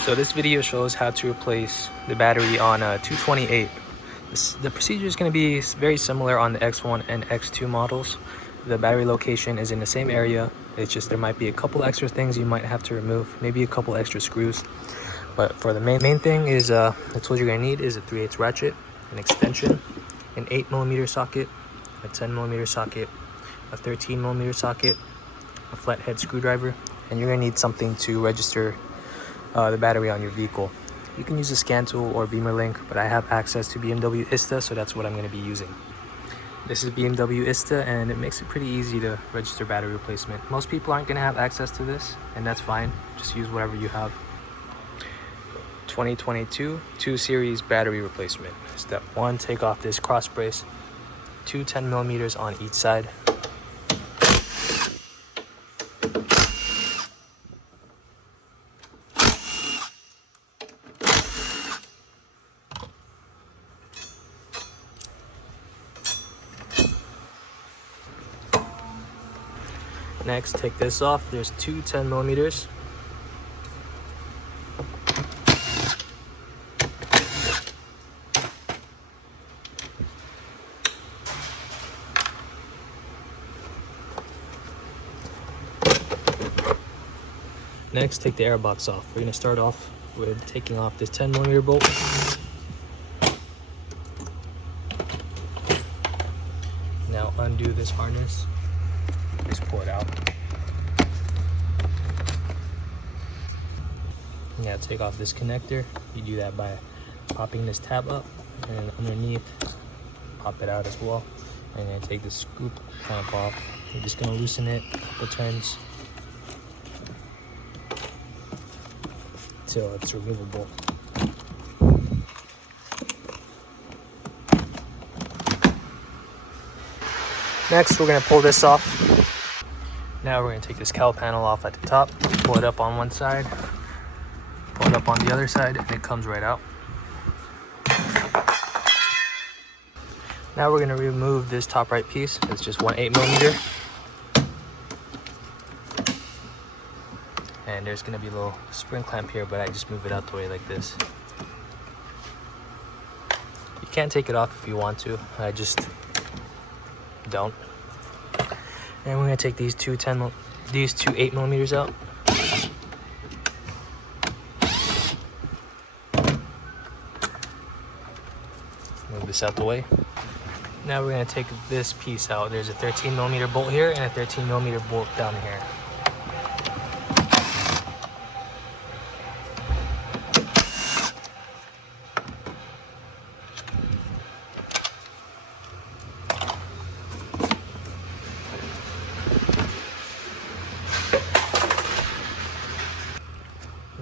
So this video shows how to replace the battery on a 228. The procedure is going to be very similar on the X1 and X2 models. The battery location is in the same area. It's just there might be a couple extra things you might have to remove, maybe a couple extra screws. But for the main thing is the tools you're going to need is a 3/8 ratchet, an extension, an 8mm socket, a 10mm socket, a 13mm socket, a flathead screwdriver, and you're going to need something to register the battery on your vehicle. You can use a scantool or bimmerlink, but I have access to BMW ISTA, so that's what I'm going to be using. This is BMW ISTA, and it makes it pretty easy to register battery replacement. Most people aren't going to have access to this, and that's fine. Just use whatever you have. 2022 2 Series battery replacement. Step 1, take off this cross brace, 2 10mm on each side. Next, take this off. There's 2 10mm. Next, take the air box off. We're going to start off with taking off this 10mm bolt. Now undo this harness. Just pull it out. Now take off this connector. You do that by popping this tab up, and underneath pop it out as well. And then take the screw clamp off. You're just going to loosen it a couple turns until it's removable. Next, we're going to pull this off. Now we're going to take this cowl panel off at the top, pull it up on one side, pull it up on the other side, and it comes right out. Now we're going to remove this top right piece. It's just one 8mm. And there's going to be a little spring clamp here, but I just move it out the way like this. You can take it off if you want to. I just don't. And we're going to take these two 8mm out. Move this out the way. Now we're going to take this piece out. There's a 13mm bolt here and a 13mm bolt down here.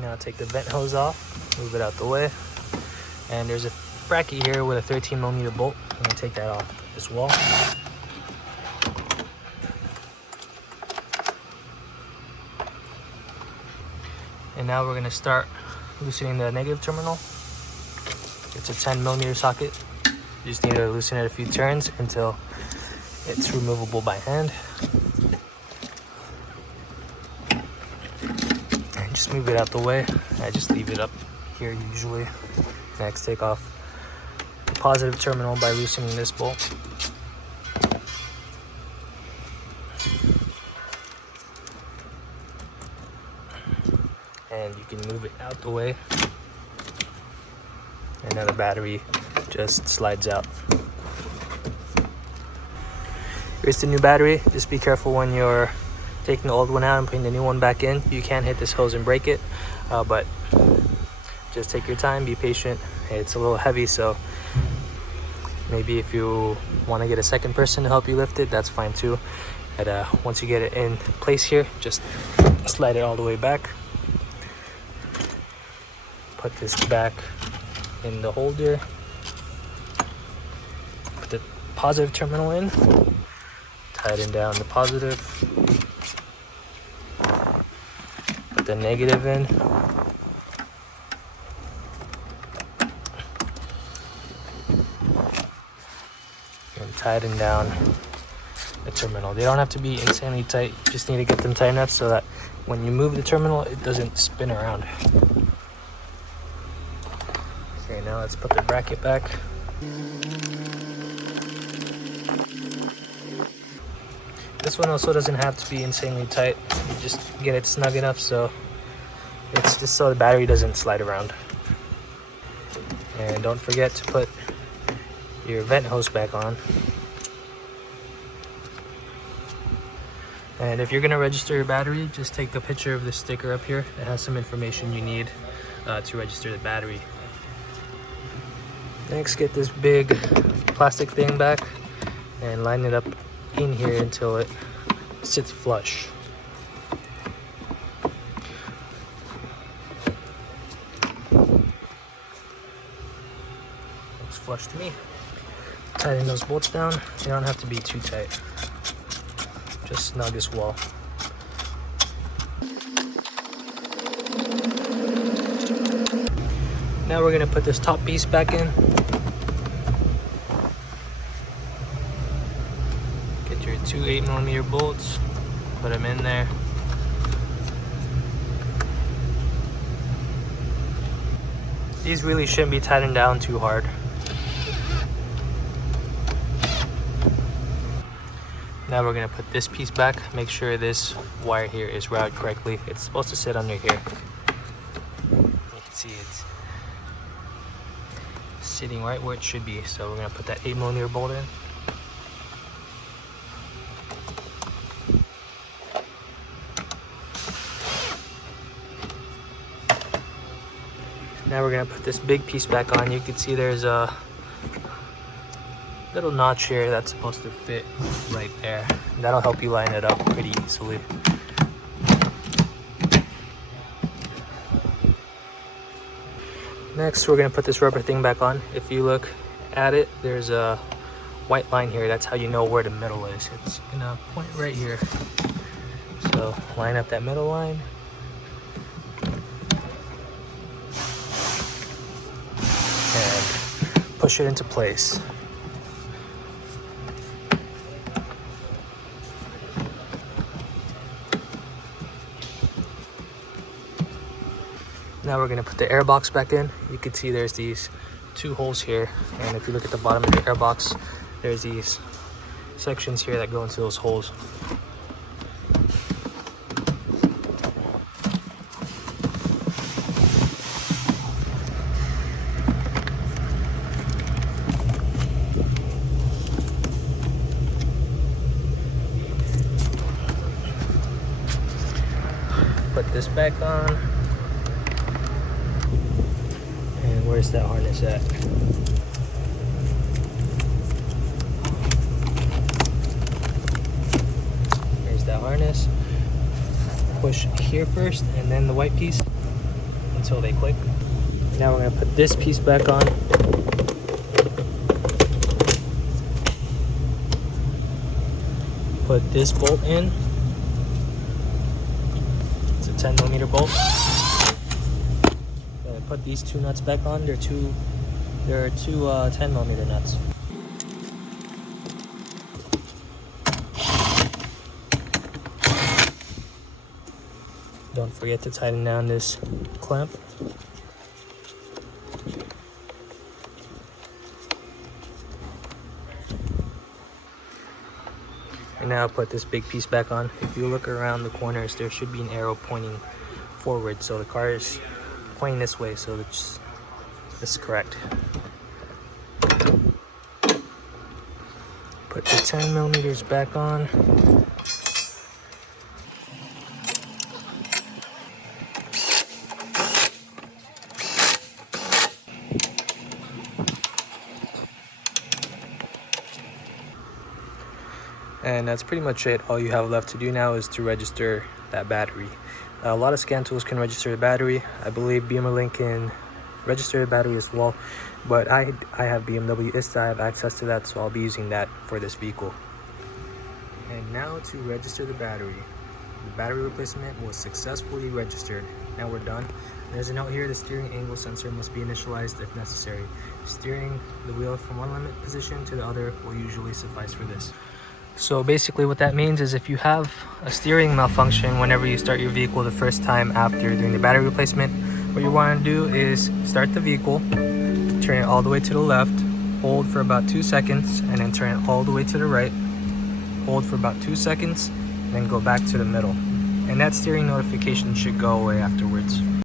Now take the vent hose off, move it out the way, and there's a bracket here with a 13mm bolt. I'm going to take that off as well. And now we're going to start loosening the negative terminal. It's a 10mm socket. You just need to loosen it a few turns until it's removable by hand. Just move it out the way. I just leave it up here usually. Next, take off the positive terminal by loosening this bolt. And you can move it out the way. And now the battery just slides out. Here's the new battery. Just be careful when you're taking the old one out and putting the new one back in. You can hit this hose and break it, but just take your time, be patient. It's a little heavy, so maybe if you want to get a second person to help you lift it, that's fine too. But once you get it in place here, just slide it all the way back. Put this back in the holder. Put the positive terminal in. Tighten down the positive. Put the negative in. And tighten down the terminal. They don't have to be insanely tight. You just need to get them tight enough so that when you move the terminal, it doesn't spin around. Now let's put the bracket back. This one also doesn't have to be insanely tight. You just get it snug enough so it's just so the battery doesn't slide around. And don't forget to put your vent hose back on. And if you're going to register your battery, just take a picture of the sticker up here. It has some information you need to register the battery. Next, get this big plastic thing back and line it up in here until it sits flush. Looks flush to me. Tighten those bolts down. They don't have to be too tight. Just snug as well. Now we're going to put this top piece back in. Get your two 8mm bolts, put them in there. These really shouldn't be tightened down too hard. Now we're going to put this piece back. Make sure this wire here is routed correctly. It's supposed to sit under here. You can see it's sitting right where it should be. So we're going to put that 8mm bolt in. Now we're going to put this big piece back on. You can see there's a little notch here that's supposed to fit right there. That'll help you line it up pretty easily. Next, we're going to put this rubber thing back on. If you look at it, there's a white line here. That's how you know where the middle is. It's going to point right here. So line up that middle line. And push it into place. Now we're going to put the air box back in. You can see there's these two holes here, and if you look at the bottom of the air box, there's these sections here that go into those holes. Put this back on. And where's that harness at? Here's that harness. Push here first and then the white piece until they click. Now we're going to put this piece back on. Put this bolt in. It's a 10mm bolt. Put these two nuts back on. There are two 10mm nuts. Don't forget to tighten down this clamp. And now put this big piece back on. If you look around the corners, there should be an arrow pointing forward, so the car is pointing this way, so this is correct. Put the 10mm back on. And that's pretty much it. All you have left to do now is to register that battery. A lot of scan tools can register the battery. I believe bimmerlink can register the battery as well, but I have BMW ISTA. I have access to that, so I'll be using that for this vehicle. And now to register the battery. The battery replacement was successfully registered. Now we're done. There's a note here: the steering angle sensor must be initialized if necessary. Steering the wheel from one limit position to the other will usually suffice for this. So basically what that means is if you have a steering malfunction whenever you start your vehicle the first time after doing the battery replacement, what you want to do is start the vehicle, turn turn it all the way to the left, hold for about 2 seconds, and then turn it all the way to the right, hold for about 2 seconds, and then go back to the middle. And that steering notification should go away afterwards.